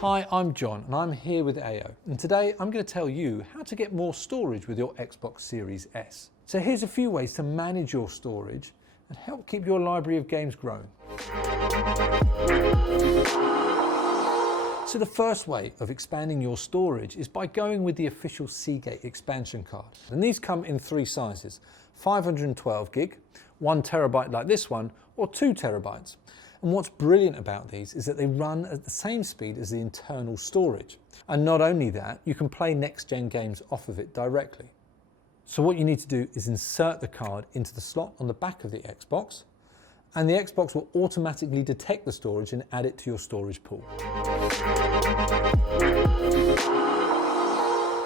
Hi, I'm John and I'm here with AO, and today I'm going to tell you how to get more storage with your Xbox Series S. So here's a few ways to manage your storage and help keep your library of games growing. So the first way of expanding your storage is by going with the official Seagate expansion card. And these come in three sizes: 512 gig, 1 terabyte like this one, or 2 terabytes. And what's brilliant about these is that they run at the same speed as the internal storage. And not only that, you can play next-gen games off of it directly. So what you need to do is insert the card into the slot on the back of the Xbox, and the Xbox will automatically detect the storage and add it to your storage pool.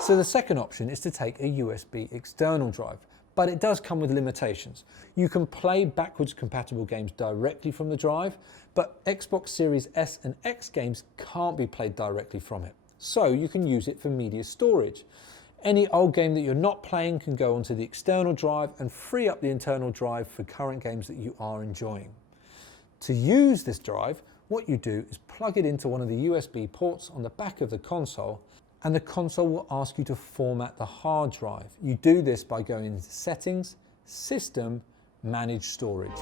So the second option is to take a USB external drive, but it does come with limitations. You can play backwards compatible games directly from the drive, but Xbox Series S and X games can't be played directly from it. So you can use it for media storage. Any old game that you're not playing can go onto the external drive and free up the internal drive for current games that you are enjoying. To use this drive, what you do is plug it into one of the USB ports on the back of the console, and the console will ask you to format the hard drive. You do this by going into Settings, System, Manage Storage.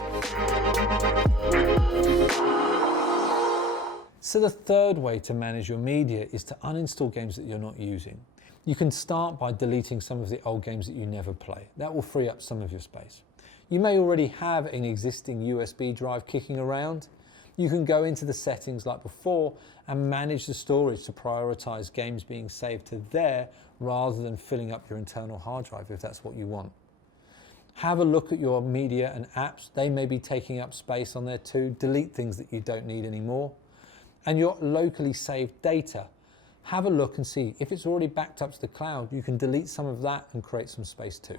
So the third way to manage your media is to uninstall games that you're not using. You can start by deleting some of the old games that you never play. That will free up some of your space. You may already have an existing USB drive kicking around. You can go into the settings like before and manage the storage to prioritize games being saved to there rather than filling up your internal hard drive if that's what you want. Have a look at your media and apps. They may be taking up space on there too. Delete things that you don't need anymore. And your locally saved data. Have a look and see if it's already backed up to the cloud. You can delete some of that and create some space too.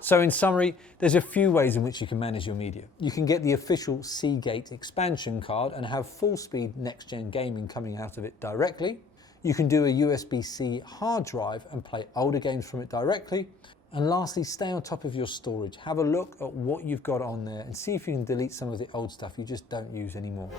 So in summary, there's a few ways in which you can manage your media. You can get the official Seagate expansion card and have full speed next-gen gaming coming out of it directly. You can do a USB-C hard drive and play older games from it directly. And lastly, stay on top of your storage. Have a look at what you've got on there and see if you can delete some of the old stuff you just don't use anymore.